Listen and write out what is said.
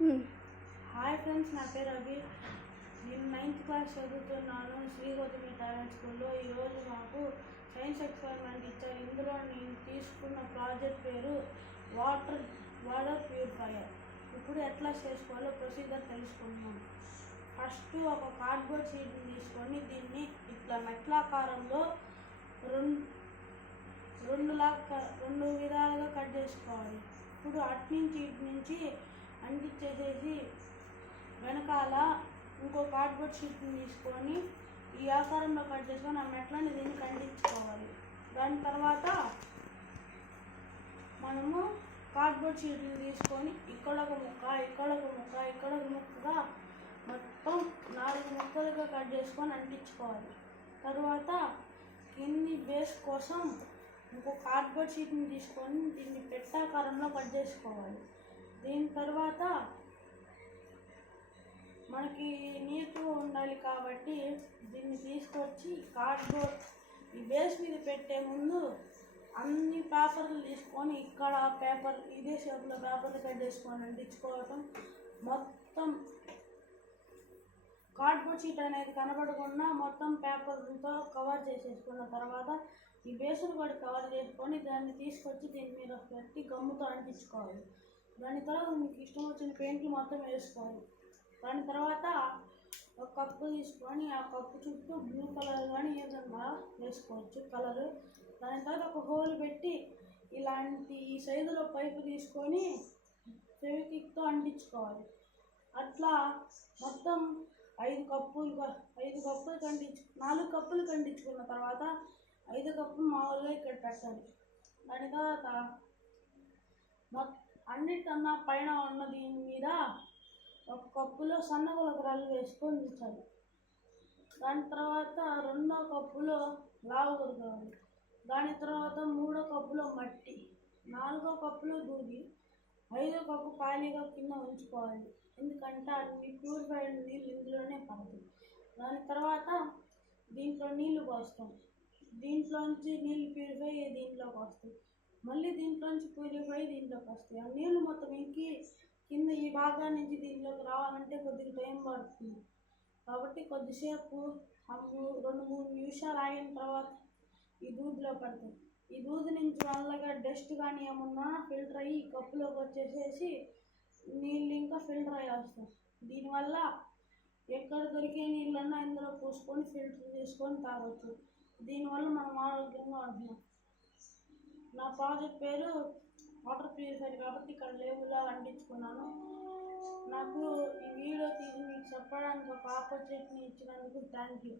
Hi friends, నా పేరు అభి. నేను 9th క్లాస్ చదువుతున్నాను శ్రీగౌతమి టాలెంట్ స్కూల్లో. ఈరోజు మాకు సైన్స్ ఎక్స్పెరిమెంట్ ఇచ్చారు. ఇందులో నేను తీసుకున్న ప్రాజెక్ట్ పేరు వాటర్ ప్యూరిఫైయర్. ఇప్పుడు ఎట్లా చేసుకోవాలో ప్రొసీజర్ తెలుసుకుందాం. ఫస్ట్ ఒక కార్డ్బోర్డ్ షీట్ని తీసుకొని దీన్ని ఇట్లా మెట్లాకారంలో రెండు విధాలుగా కట్ చేసుకోవాలి. ఇప్పుడు అట్నుంచి ఇటు నుంచి అంటించేసేసి వెనకాల ఇంకో కార్డ్బోర్డ్ షీట్ని తీసుకొని ఈ ఆకారంలో కట్ చేసుకొని ఆ మెట్లని దీనికి అంటించుకోవాలి. దాని తర్వాత మనము కార్డ్బోర్డ్ షీట్ని తీసుకొని ఇక్కడ ఒక ముక్క, ఇక్కడ ఒక ముక్క, ఇక్కడ ఒక ముక్కగా మొత్తం 4 ముక్కలుగా కట్ చేసుకొని అంటించుకోవాలి. తర్వాత కింది బేస్ కోసం ఇంకో కార్డ్బోర్డ్ షీట్ని తీసుకొని దీన్ని పెట్టాకారంలో కట్ చేసుకోవాలి. దీని తర్వాత మనకి నీట్గా ఉండాలి కాబట్టి దీన్ని తీసుకొచ్చి కార్డ్బోర్డ్ ఈ బేస్ మీద పెట్టే ముందు అన్ని పేపర్లు తీసుకొని ఇక్కడ పేపర్ ఇదే షేప్లో పేపర్లు కట్ చేసుకొని అంటించుకోవటం. మొత్తం కార్డ్బోర్డ్ షీట్ అనేది కనబడకుండా మొత్తం పేపర్లతో కవర్ చేసేసుకున్న తర్వాత ఈ బేస్ను కూడా కవర్ చేసుకొని దాన్ని తీసుకొచ్చి దీని మీద పెట్టి గమ్ముతో అంటించుకోవాలి. దాని తర్వాత మీకు ఇష్టం వచ్చిన పెయింట్లు మొత్తం వేసుకోవాలి. దాని తర్వాత ఒక కప్పు తీసుకొని ఆ కప్పు చుట్టూ బ్లూ కలర్ కానీ ఏదన్నా వేసుకోవచ్చు కలరు. దాని తర్వాత ఒక హోల్ పెట్టి ఇలాంటి సైజులో పైపు తీసుకొని ఫెవిక్విక్తో అంటించుకోవాలి. అట్లా మొత్తం 4 కప్పులు కంటించుకున్న తర్వాత 5 కప్పులు మామూలుగా ఇక్కడ పెట్టాలి. దాని తర్వాత అన్నిటికన్నా పైన ఉన్న దీని మీద ఒక కప్పులో సన్నగులకరాలు వేసుకొని ఉంచాలి. దాని తర్వాత 2వ కప్పులో లావు గులకరాలు, దాని తర్వాత 3వ కప్పులో మట్టి, 4వ కప్పులో దూది, 5వ కప్పు ఖాళీగా కింద ఉంచుకోవాలి. ఎందుకంటే అన్ని ప్యూరిఫైడ్ నీళ్ళు ఇందులోనే పడతాయి. దాని తర్వాత దీంట్లో నీళ్లు పోస్తాం. దీంట్లోంచి నీళ్ళు ప్యూరిఫై దీంట్లోకి వస్తాయి. మళ్ళీ దీంట్లోంచి ప్యూరిఫై దీంట్లోకి వస్తాయి. ఆ నీళ్ళు మొత్తం ఇంకి కింద ఈ భాగాన్ని నుంచి దీంట్లోకి రావాలంటే కొద్దిగా టైం పడుతుంది. కాబట్టి కొద్దిసేపు 2-3 నిమిషాలు ఆగిన తర్వాత ఈ దూదిలో పడుతుంది. ఈ దూది నుంచి వల్లగా డస్ట్ కానీ ఏమన్నా ఫిల్టర్ అయ్యి ఈ కప్పులోకి వచ్చేసేసి నీళ్ళు ఇంకా ఫిల్టర్ అయ్యి వస్తాయి. దీనివల్ల ఎక్కడ దొరికే నీళ్ళన్నా ఇందులో పోసుకొని ఫిల్టర్ చేసుకొని తాగొచ్చు. దీనివల్ల మనం ఆరోగ్యంగా ఉంటున్నాం. నా ప్రాజెక్ట్ పేరు వాటర్ ప్యూరిఫైయర్ కాబట్టి ఇక్కడ లేబుల్లా అంటించుకున్నాను. నాకు ఈ వీడియో తీసి మీకు చెప్పడానికి ఒక ఆపర్చునిటీ ఇచ్చినందుకు థ్యాంక్ యూ.